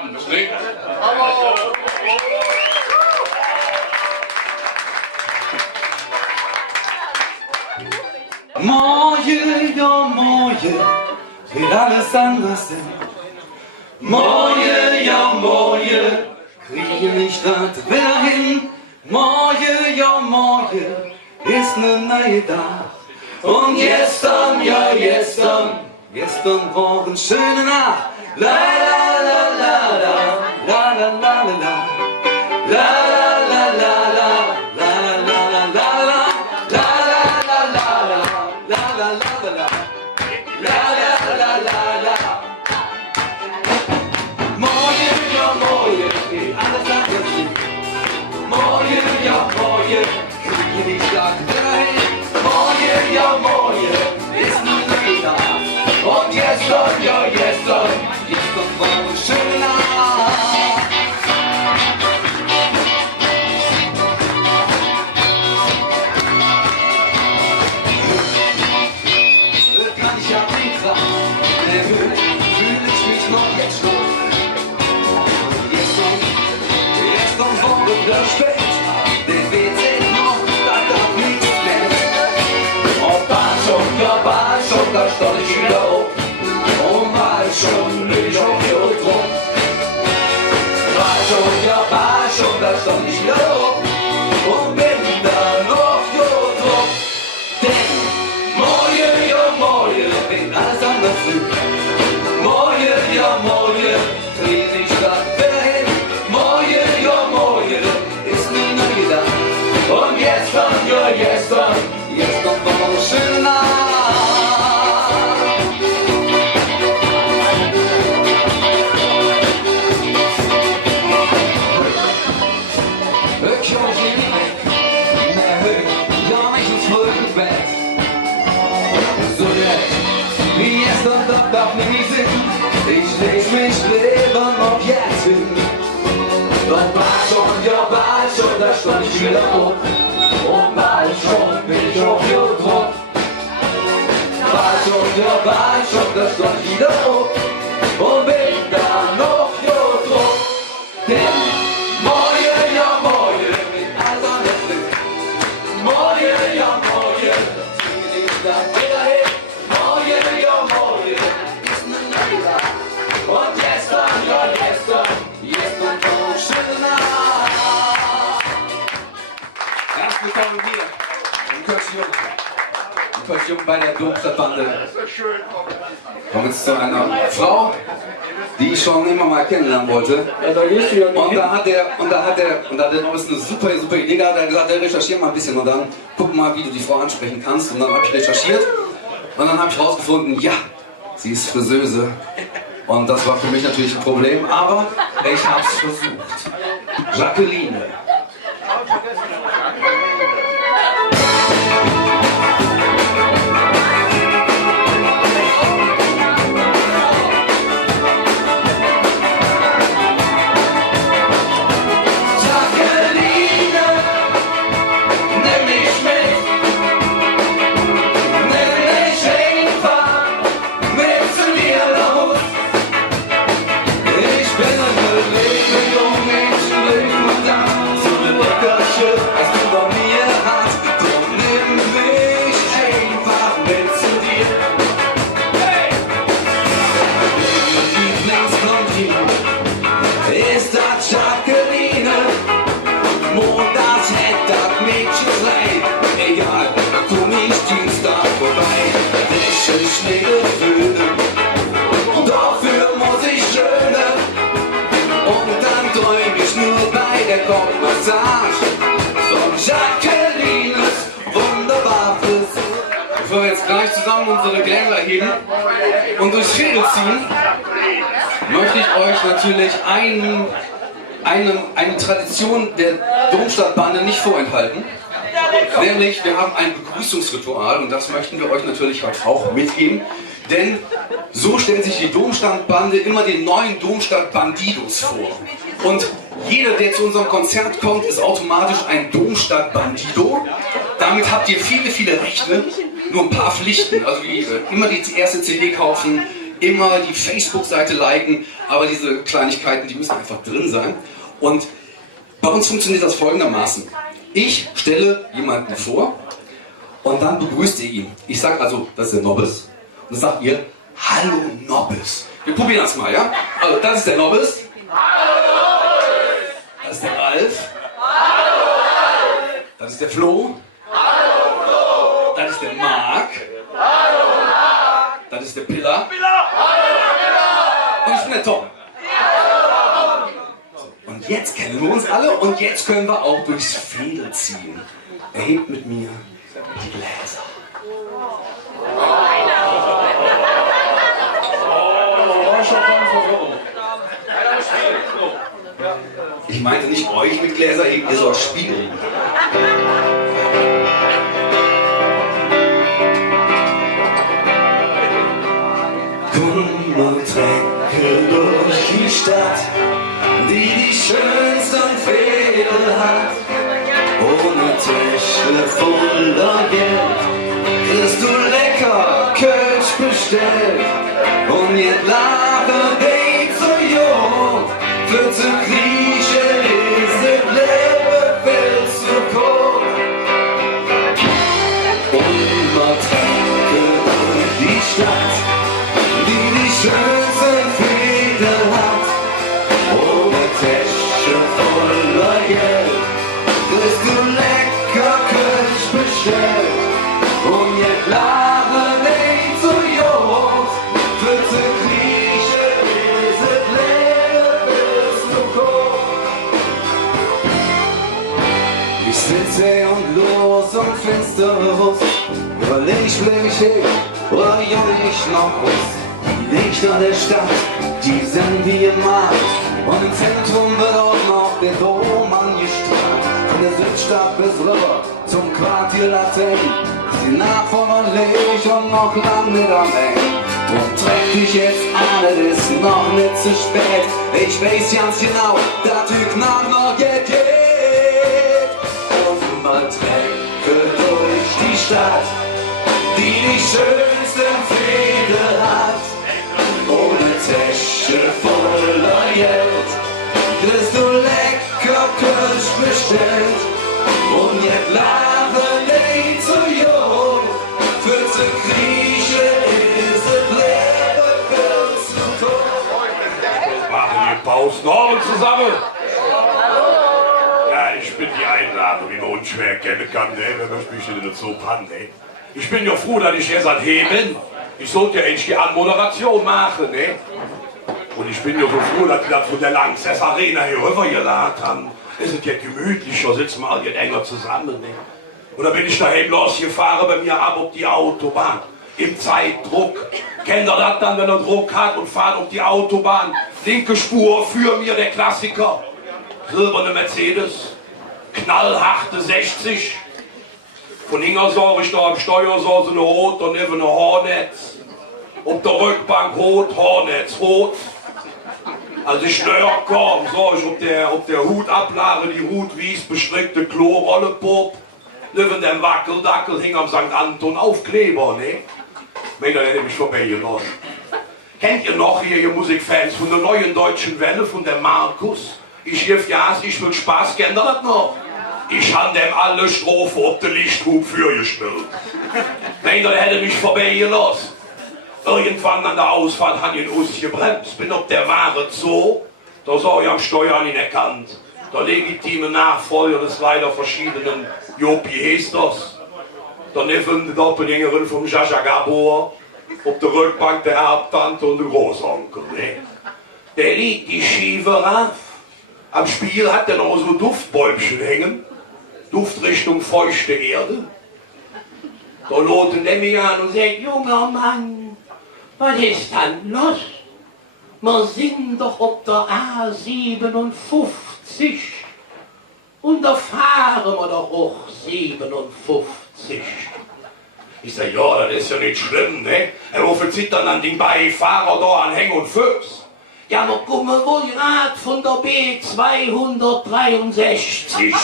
Abend, nicht? Morgen, ja morgen, wird alles anders sein. Morgen, ja morgen, kriege ich das wieder hin. Morgen, ja morgen, ist ne neue Tag. Und gestern, ja gestern war eine schöne Nacht. La la la la la, la la la la la, la la la la la, la la la la la. Morgen, ja morgen, kriege ich das wieder hin. Morgen, ja morgen, ist nun neue Tag. Und gestern, ja gestern war eine schöne Nacht. Kann ich ja den Kraft erhöhen, fühle ich mich noch jetzt schon. Gestern war wieder spät. Da stand ich wieder auf und war schon nicht auf ihr Druck. War schon, da stand ich wieder auf und bin dann auf ihr Druck. Denn morgen, ja morgen, wird alles anders sein. Morgen, ja morgen, krieg ich das wieder hin. Morgen, ja morgen, ist mir nur gedacht. Und gestern, ja gestern war eine schöne Nacht. Darf nicht sehen, ich leg mich lieber noch jetzt hin. Doch war schon, da stand ich wieder auf. Und bald schon bin ich auf ihr Druck. War schon, da stand ich wieder auf. Und bin dann auf ihr Druck. Denn morgen, ja morgen, wird alles anders sein. Morgen, ja morgen, zieh ich dann wieder hin. Morgen, ja morgen. Und gestern, ja gestern war eine schöne Nacht. Herzlich willkommen hier im Kölsch-Jung bei der Domstadtbande. Kommen jetzt zu einer Frau, die ich schon immer mal kennenlernen wollte. Und da hat er noch eine super Idee gehabt. Er hat gesagt, recherchier mal ein bisschen und dann guck mal, wie du die Frau ansprechen kannst. Und dann habe ich recherchiert und dann habe ich rausgefunden, ja, sie ist Friseuse. Und das war für mich natürlich ein Problem, aber ich hab's versucht. Jacqueline. Bevor wir jetzt gleich zusammen unsere Gläser heben und durchs Fädel ziehen, möchte ich euch natürlich eine Tradition der Domstadtbande nicht vorenthalten. Nämlich, wir haben ein Begrüßungsritual und das möchten wir euch natürlich heute auch mitgeben. Denn so stellt sich die Domstadtbande immer den neuen Domstadtbandidos vor. Und jeder, der zu unserem Konzert kommt, ist automatisch ein Domstadtbandido. Damit habt ihr viele Rechte, nur ein paar Pflichten. Also wie immer die erste CD kaufen, immer die Facebook-Seite liken, aber diese Kleinigkeiten, die müssen einfach drin sein. Und bei uns funktioniert das folgendermaßen. Ich stelle jemanden vor und dann begrüßt ihr ihn. Ich sage also, das ist der Nobbes. Und dann sagt ihr, hallo Nobbes. Wir probieren das mal, ja? Also, das ist der Nobbes. Hallo Nobbes. Das ist der Ralf. Hallo Ralf. Das ist der Flo. Hallo Flo. Das ist der Marc. Hallo Marc. Das ist der Pilla. Hallo Pilla. Und ich bin der Tom. Und jetzt kennen wir uns alle und jetzt können wir auch durchs Fädel ziehen. Erhebt mit mir die Gläser. Ich meinte nicht euch mit Gläser heben, ihr sollt spielen. Komm und trecke durch die Stadt, die schönsten Fädel hat. Ohne Täschle voller Geld kriegst du lecker Kölsch bestellt. Und jetzt lache dich so jung, für zu kriechen ist das Leben viel zu kurz. Und man trecke durch die Stadt, die schönsten Fädel hat. Ohne Tasche voller Geld kriegst du lecker Kölsch bestellt. Und jetzt lache nicht so jung, für zu kriechen ist das Leben bis zu kurz. Ich sitze und los und finsteres, überleg ich hin, oder ich noch muss. Die Lichter der Stadt, die sind wie im Markt. Und im Zentrum wird auch noch der Dom angestrahlt. Von der Südstadt bis rüber zum Quartier Latein ist die Nacht volledig und noch lang nicht am Ende. Drum treff dich jetzt an, es ist noch nicht zu spät. Ich weiß ganz genau, dass die Knall noch geht. Und mal trecke durch die Stadt, die schönsten Fädel hat. Ohne Tasche voller Geld kriegst du lecker Kölsch bestellt. Und jetzt lache nicht so jung, für zu kriechen ist das Leben viel zu kurz. Machen wir Pausen Abend zusammen. Ja, ich bin die Einladung, wie man unschwer kennen kann, ne? Wer möchte mich denn so pannen, ne? Ich bin ja froh, dass ich erst an bin. Ich sollte ja endlich die Anmoderation machen, ne? Und ich bin ja so froh, dass wir das von der Lanxess Arena hier rübergeladen haben. Es ist ja gemütlicher, sitzen wir alle enger zusammen, ne? Und da bin ich daheim losgefahren bei mir ab auf die Autobahn. Im Zeitdruck. Kennt ihr das dann, wenn er Druck hat und fahrt auf die Autobahn? Linke Spur für mir, der Klassiker. Silberne Mercedes. Knallharte 60. Von Ingersoll ich da am Steuersor so eine Rot und eben eine Hornet. Auf der Rückbank rot, Hornets, rot. Als ich näher kam, sah ich auf der Hutablage die rot-wies bestrickte Klorollepop. Neben dem Wackeldackel hing am St. Anton Aufkleber, ne? Meiner hätte mich vorbeigelassen. Kennt ihr noch hier, ihr Musikfans, von der neuen deutschen Welle, von der Markus? Ich rief ja, ich will Spaß, kennt ihr das noch? Ich han dem alle Strophe auf der Lichthub für gespielt. Meiner hätte mich vorbeigelassen. Irgendwann an der Ausfahrt han ich in Us gebremst. Bin ob der Ware Zoo, da sah ich am Steuer nicht erkannt. Der legitime Nachfolger des leider verschiedenen Jopi Hesters. Daneben die Doppelgängerin vom Jaja Gabor. Auf der Rückbank der Erbtante und der Großonkel. Ne? Der liegt die Schiefe rauf. Am Spiel hat er noch so Duftbäumchen hängen. Duftrichtung feuchte Erde. Da loten der mich an und sagt, junger Mann, was ist dann los? Wir sind doch auf der A57 und da fahren wir doch auch 57. Ich sag, ja, das ist ja nicht schlimm, ne? Wofür zittern dann die Beifahrer da an Häng und Füß? Ja, wir kommen wohl grad von der B263.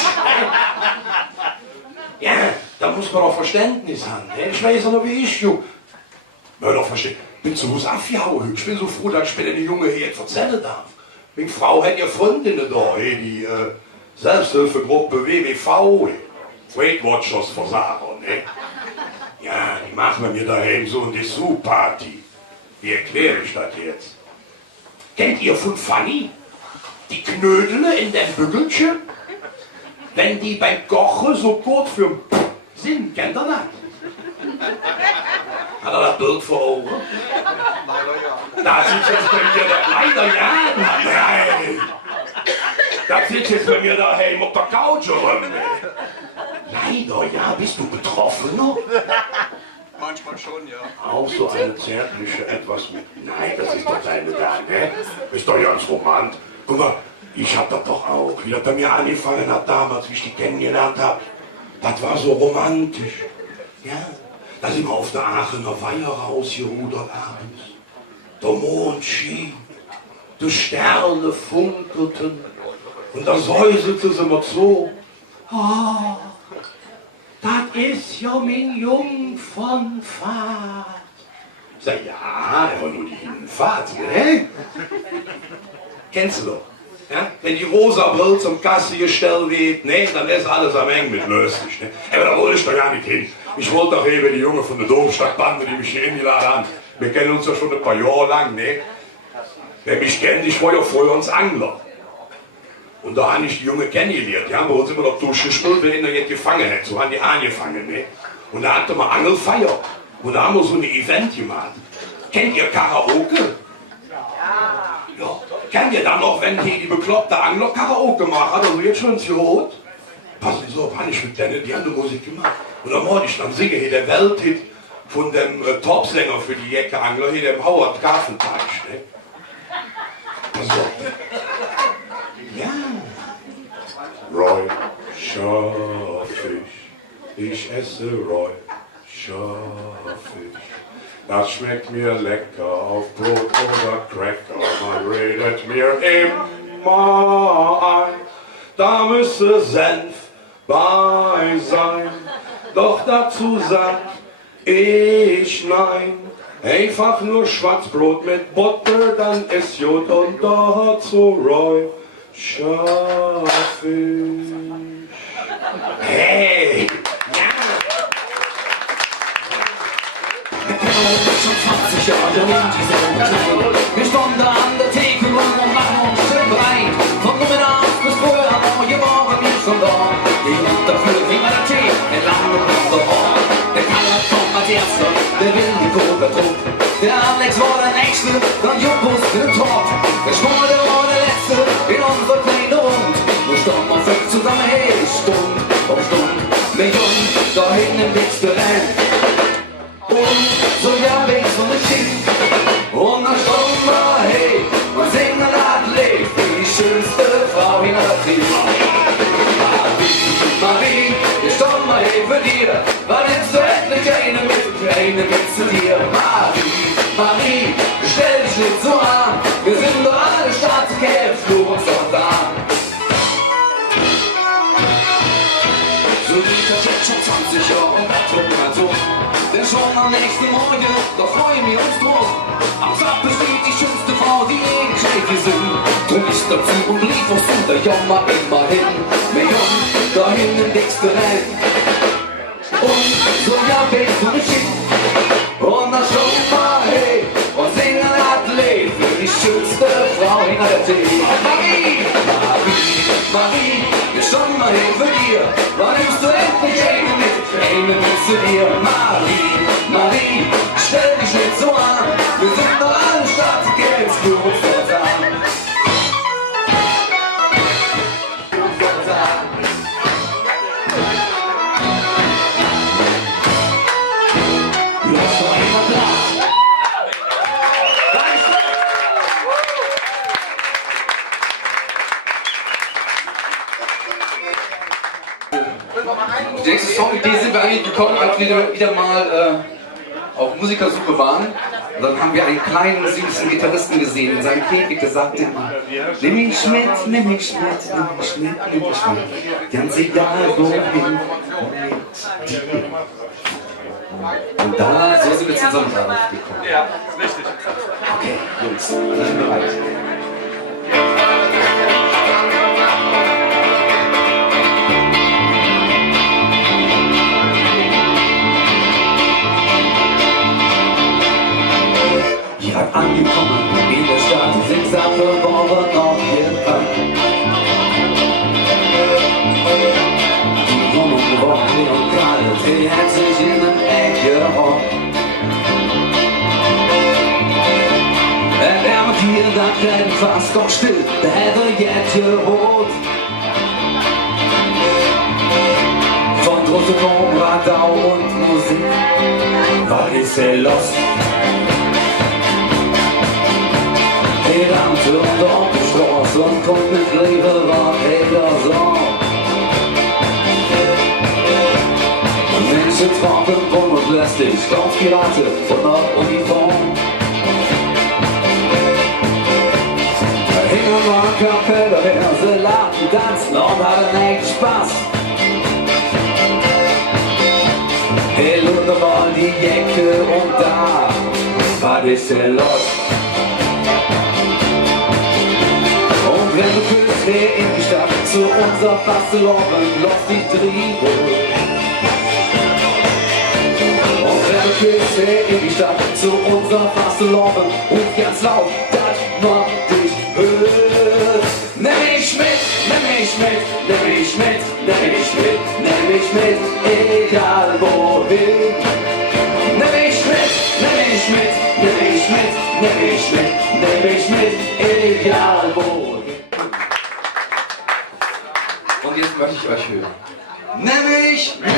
Ja, da muss man doch Verständnis haben, ne? Ich weiß ja noch, wie ich, du. Ja, doch verstehen. bin so abgehauen. Ich bin so froh, dass ich mir den Junge hier jetzt erzählen darf. Meine Frau hat ja Freundinnen da, die Selbsthilfegruppe WWV, Weight Watchers Versager, ne? Ja, die machen mir daheim so eine Dessous-Party. Wie erkläre ich das jetzt? Kennt ihr von Fanny? Die Knödel in dem Bügelchen? Wenn die beim Kochen so gut für sind, kennt ihr das? Hat er das Bild vor Augen? Da sitzt jetzt bei mir der leider ja, nein. Da sitzt jetzt bei mir daheim auf der Couch rum. Leider ja, bist du Betroffener? Manchmal schon, ja. Auch so eine zärtliche etwas mit. Nein, das ist doch deine da, ne? Ist doch ganz romant. Guck mal, ich hab das doch auch. Wie das bei mir angefangen hat damals, wie ich die kennengelernt habe. Das war so romantisch. Ja, da sind wir auf der Aachener Weiher rausgerudert abends. Der Mond schien, die Sterne funkelten und da säuselte sie mir so. Ah, das ist ja mein Jungfernfahrt. Ich sag, ja, aber nur die Hinfahrt, ne? Kennst du doch. Ja? Wenn die rosa Brille zum Kasse gestellt wird, ne, dann ist alles am Eng mit löslich. Ne? Aber da wollte ich doch gar nicht hin. Ich wollte doch eben die Junge von der Domstadtbande, die mich hier eingeladen haben. Wir kennen uns ja schon ein paar Jahre lang, ne? Wer mich kennt, ich war ja vorher uns Angler. Und da habe ich die Junge kennengelernt. Die haben bei uns immer noch durchgespielt, wenn er jetzt gefangen hat. So haben die angefangen, ne? Und da hatten wir Angelfeier. Und da haben wir so ein Event gemacht. Kennt ihr Karaoke? Ja. Kennt ihr dann noch, wenn hier die bekloppte Angler Karaoke machen? Hat er so jetzt schon gehört? Passen Sie auf, habe ich mit denen, die haben die Musik gemacht. Und dann wollte ich dann singen, hier der Welthit von dem Topsänger für die Jecke-Angler, hier dem Howard Carpentine. Ne? Also, ja. Roy, Scharfisch, ich esse Roy, Scharfisch. Das schmeckt mir lecker auf Brot oder Cracker, man redet mir immer ein, da müsse Senf bei sein, doch dazu sag ich nein. Einfach nur Schwarzbrot mit Butter, dann ist gut und dazu Roy Scharfisch. Hey! Schon 20 Jahre in dieser Zeit. Wir standen an der Theke rum und machen uns schön breit. Von Nummer 1 bis früher neue waren wir schon da. Die dafür ging der Tee entlang und kommt der Horn. Der Karl kommt als Erster, der will die Kurve trupp. Der Alex war der Nächste, dann Juppus für den Top. Der Schmorde war der Letzte in unserer kleinen Rund. Wir standen auf 5 zusammen, hey, Stund um Stund. Mit uns da hinten willst du rennen. Und so ja wegen so ne Schicht. Und dann schauen wir hey und singen das Lied für die schönste Frau in der Welt. Marie, wir schauen mal hey für dir. Wann nimmst du endlich eine mit zu dir? Marie, stell dich nicht so an. Wir sind doch alle Staatskämpfe, flog uns doch da. So liegt das jetzt schon 20 Jahre und das wird mal so. Denn schon am nächsten Morgen, da freuen wir uns drauf. Am Tag besteht die schönste Frau, die je geschenkt sind. Drum ist dazu und lief uns zu der Jammer immerhin. Million, dahin im nächsten Rennen. Und so ja, willst du nicht schick. Und dann schauen wir hey und singen das Lied für die schönste Frau in der Welt. Marie, Marie, Marie, wir schauen mal hin für dir. Wann nimmst du endlich eine mit zu dir? Marie, Marie, stell dich nicht so an. Wir sind doch alle Staatsgeld, für uns vertan. Lass doch einmal Platz. Die nächste Songidee sind wir eigentlich gekommen, als wir wieder mal auf Musikersuche waren. Und dann haben wir einen kleinen, süßen Gitarristen gesehen in seinem Käfig, der sagte immer: Nimm mich mit, nimm mich mit, nimm mich mit, nimm mich mit. Ganz egal wohin, mit dir. Und da, so sind wir zu unserem Abend gekommen. Ja, richtig. Okay, Jungs, alle bereit. Hier angekommen in der Stadt, Singsam verborgen auf jeden Fall. Die Wohnung war leer und kalt, die hat sich in den Eck gerollt. Er mit hier, da rennt fast doch still, der hätte jetzt geholt. Von draußen Radau und Musik, was ist er los? Er rannte auf die Straße und kommt mit Liebe, was jeder so. Menschen tragen bunt und lästig, Kampfpirate von der Uniform. Hingen war Kapelle, sie lachten, tanzten und hatten echt Spaß. Er lud mal die Jacke und da war ist er los. Und wenn du küsst, in die Stadt zu unser Fasteloven, lass dich trieben. Und wenn du küsst, in die Stadt zu unser Fasteloven, ruf ganz laut, das macht dich hört. Nimm mich mit, nimm mich mit, nimm mich mit, nimm mich mit, nimm mich mit, egal wohin. Nimm mich mit, nimm mich mit, nimm mich mit, nimm mich mit, nimm mich mit, egal wohin. Und jetzt möchte ich euch hören. Nimm mich mit,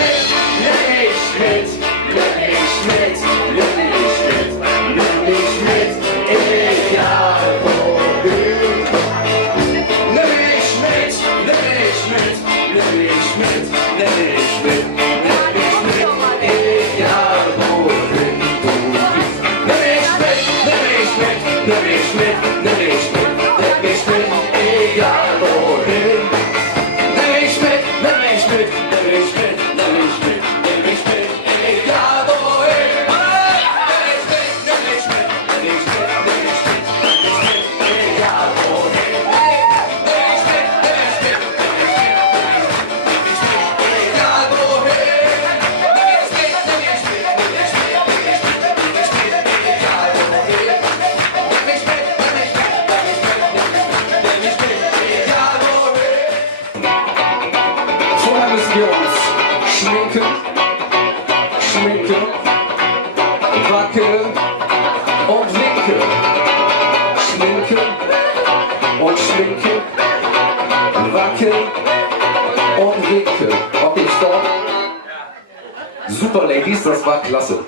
nimm mich mit, nimm mich mit, nimm mich mit, nimm mich mit, egal wohin. Nimm mich mit, nimm mich mit, nimm mich mit, nimm mich mit, nimm mich mit, egal wohin du gehst. Nimm mich mit, nimm mich mit, nimm mich mit, nimm mich mit, nimm mich mit, egal wohin. Super, Ladies, das war klasse.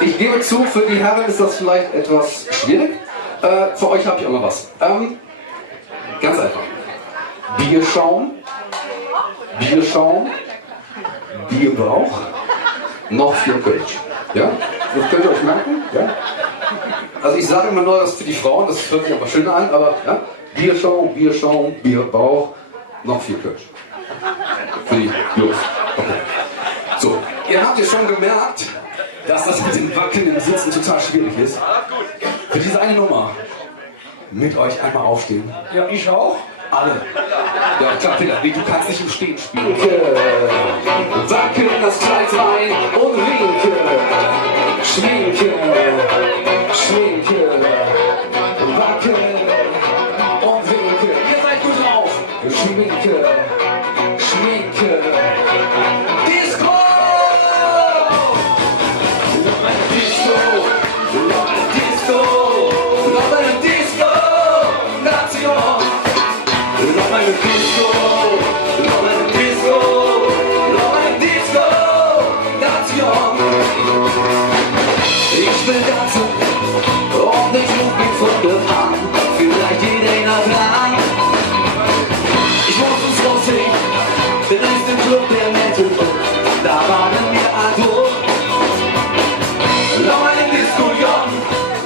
Ich gebe zu, für die Herren ist das vielleicht etwas schwierig. Für euch habe ich auch noch was. Ganz einfach. Bierschaum, Bierschaum, Bierbauch, noch 4 Kölsch. Ja? Das könnt ihr euch merken. Ja? Also ich sage immer nur das für die Frauen, das hört sich aber schöner an, aber ja? Bierschaum, Bierschaum, Bierbauch, noch 4 Kölsch. Für die Jungs. Okay. So, ihr habt ja schon gemerkt, dass das mit dem Wackeln im Sitzen total schwierig ist. Für diese eine Nummer mit euch einmal aufstehen. Ja, ich auch. Alle. Ja, klar, Peter, nee, du kannst nicht im Stehen spielen. Wackeln das Kleid rein und winke. Schminke, schminke. Wackeln und winke. Ihr seid gut drauf. Schminke, schminke. Ich will tanzen und ich ruf mich von an. Vielleicht geht einer dran. Ich muss uns raussehen, denn ist im Club der Metal. Da warten wir Arthur. Lass meine Diskussion,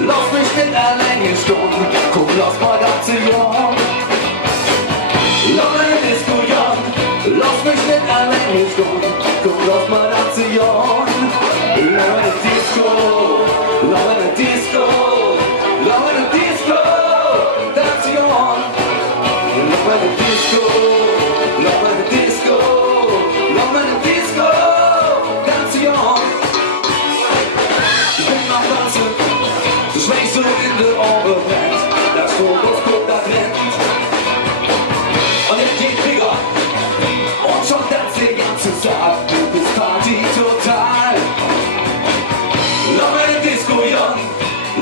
lass mich nicht allein stunden. Komm, lass mal Aktion. Lass meine Diskussion, lass mich nicht allein stunden. Komm, lass mal Aktion. Love in a disco, that's on. Love in a disco, love in a disco, love in a disco, that's on. Ich bin am Tanzen, du schlägst so in der Ohren brennt, das Stroboskop da brennt. Und ich geh Trigger und schon tanzt den ganzen Tag, du bist Party total. Love in a disco, Jon,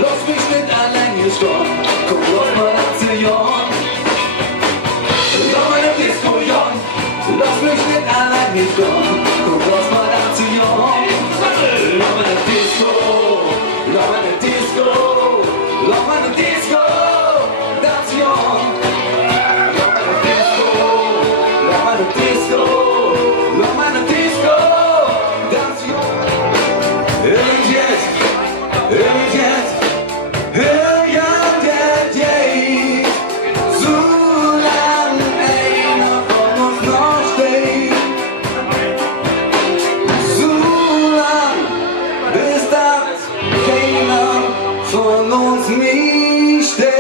lass mich nicht allein hier stehen, komm, lass mal tanzen, Jon. Love in a disco, Jon, lass mich nicht allein hier stehen, komm, lass mal tanzen, Jon. Love in a disco, love in a disco, love in a disco, that's Jon. Love in a disco, love in a disco, love in a disco, that's Jon. And yet, so lange einer von uns noch steht, so lang, bis das keiner von uns nicht steht.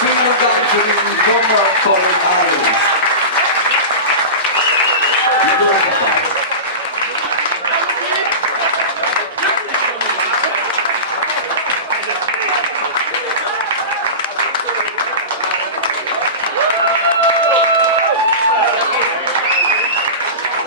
Vielen Dank für diesen wundervollen Abend.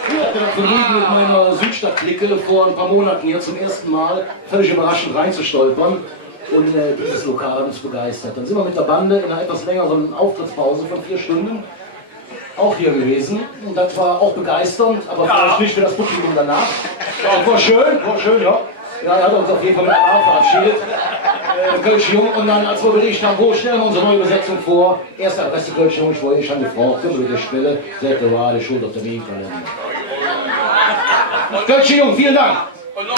Ich hatte das Vergnügen, mit meiner Südstadt-Clique vor ein paar Monaten hier zum ersten Mal völlig überraschend reinzustolpern. Und dieses Lokal hat uns begeistert. Dann sind wir mit der Bande in einer etwas längeren Auftrittspause von 4 Stunden auch hier gewesen. Und das war auch begeisternd, aber vielleicht nicht für das Publikum danach. War schön, ja. Ja, er hat uns auf jeden Fall mit einer Art verabschiedet. Kölsch Jung, und dann, als wir überlegt haben, wo stellen wir unsere neue Besetzung vor, erste Adresse Kölsch Jung, ich wollte schon gefragt, können wir wieder Stelle, sagt er, war die Schuld auf der Medienkalender. Kölsch Jung, vielen Dank. Nur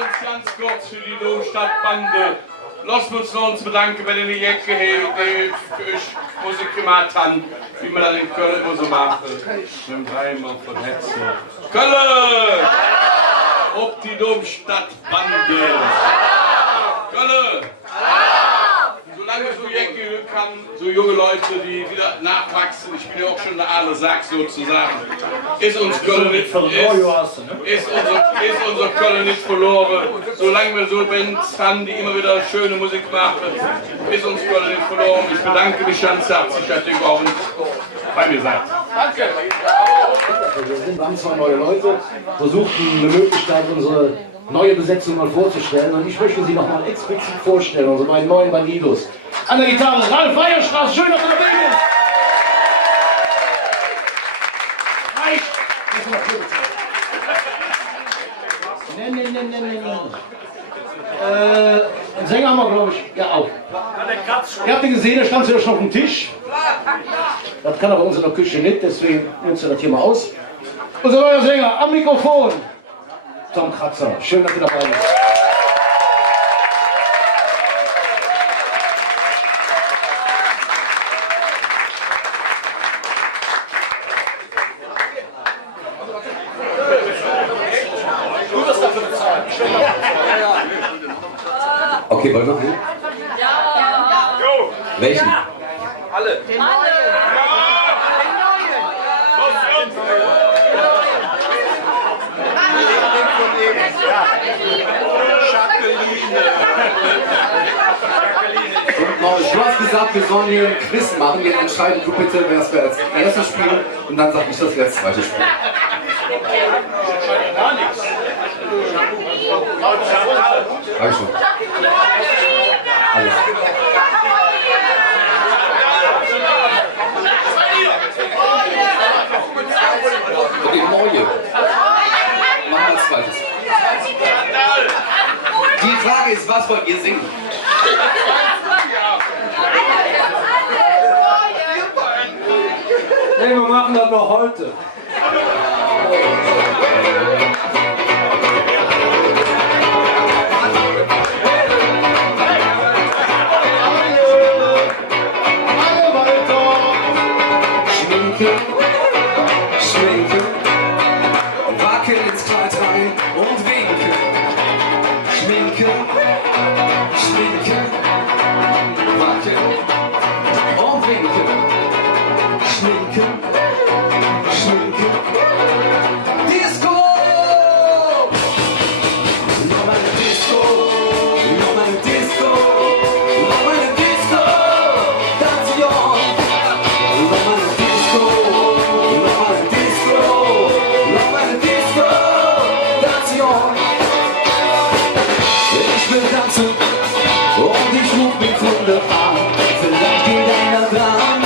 uns ganz kurz für die Domstadtbande. Lassen wir uns bedanken, wenn ihr die Jacke Musik gemacht habt, wie man das in Köln immer so macht. Mit dem Heimer von Hetze. Köln! Ob die Domstadtbande! Köln! Solange so Jacke kann, so junge Leute, die wieder nachwachsen, ich bin ja auch schon der aale Sack sozusagen, ist uns Köln nicht ist unser Köln nicht verloren. Solange wir so Bands haben, die immer wieder schöne Musik machen, ist uns Köln nicht verloren. Ich bedanke mich ganz herzlich, dass ihr überhaupt bei mir seid. Danke! Wir haben 2 neue Leute, versuchten eine Möglichkeit, unsere neue Besetzung mal vorzustellen. Und ich möchte sie noch mal explizit vorstellen, unsere beiden neuen Bandidos. An der Gitarre Ralf Weierstraß, schön, dass du dabei bist! Reicht! Einen Sänger haben wir, glaube ich, ja auch. Ihr habt ihn gesehen, der stand ja schon auf dem Tisch. Das kann aber unsere Küche nicht, deswegen nutzt ihr das hier mal aus. Unser neuer Sänger am Mikrofon, Tom Kratzer. Schön, dass du dabei bist. Okay, wollen wir einen? Ja. Welchen? Alle. Du hast gesagt, wir sollen hier ein Quiz machen. Jetzt entscheiden du bitte, wer das als erstes spielt, und dann sag ich das als zweites Spiel. Hab ich schon. Alles. Okay, neue. Machen wir als zweites. Die Frage ist, was wollt ihr singen? Nee, wir machen das noch heute. schminken, schminken, wacken und winken, schminken, schminken, Disco! Noch eine Disco, noch eine Disco, noch eine Disco, Station. Noch eine Disco, noch eine Disco, noch eine Disco, Station. Ich will tanzen und ich ruf mich wunderbar. Vielleicht geht einer dran.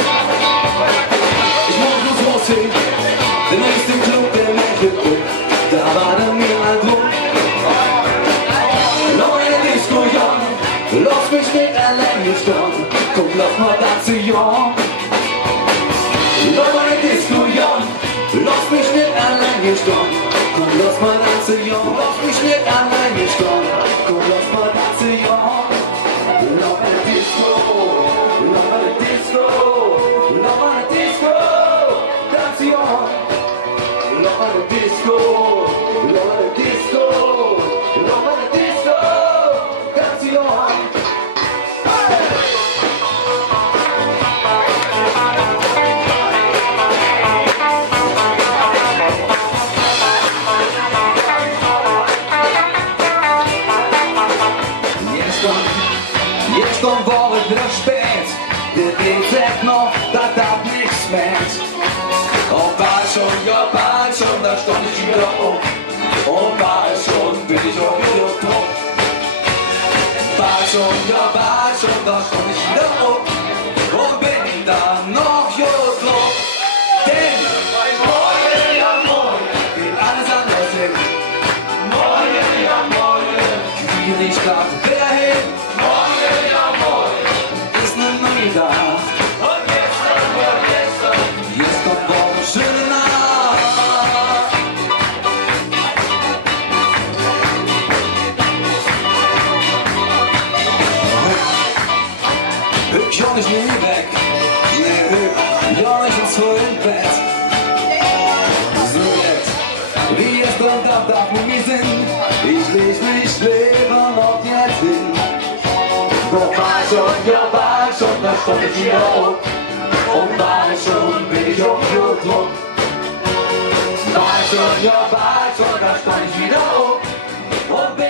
Ich muss nur so sehen, den nächsten Club, der lächelt um. Da war der mir mal drum. Noch eine Disco, ja, lass mich nicht allein hier stehen. Komm, lass mal tanzen, ja. Noch eine Disco, ja, lass mich nicht allein hier stehen. Komm, lass mal tanzen, ja, lass mich nicht allein hier stehen. Komm, lass mal tanzen, ja. Noch eine Disco, noch eine Disco, noch eine Disco, tanzen, ja. Noch eine Disco, noch eine Disco, noch eine Disco, tanzen, ja. Jetzt war es wieder spät, der Weg sagt noch, da darf nichts mehr. Und bald schon, ja bald schon, da stand ich wieder auf. Und bald schon bin ich auch wieder tot. Bald schon, ja bald schon, da stand ich wieder auf. Und bin dann noch gut drauf. Denn morgen, ja morgen, geht alles anders hin. Morgen, ja morgen, kriege ich grad wieder hin. Morgen, ja morgen, ist ne neue Tag. Und jetzt kommt morgen schöne Nacht. Ich ja nicht nie weg, nee, ja nicht ins Bett. So jetzt, wie es dann darf mit mir sind. Ich leg mich schwerer noch jetzt hin. Doch bald schon, ja bald schon, da stand ich wieder auf. Und bald schon bin ich auf Blutdruck. Bald schon, ja bald schon, da stand ich wieder auf. Und bin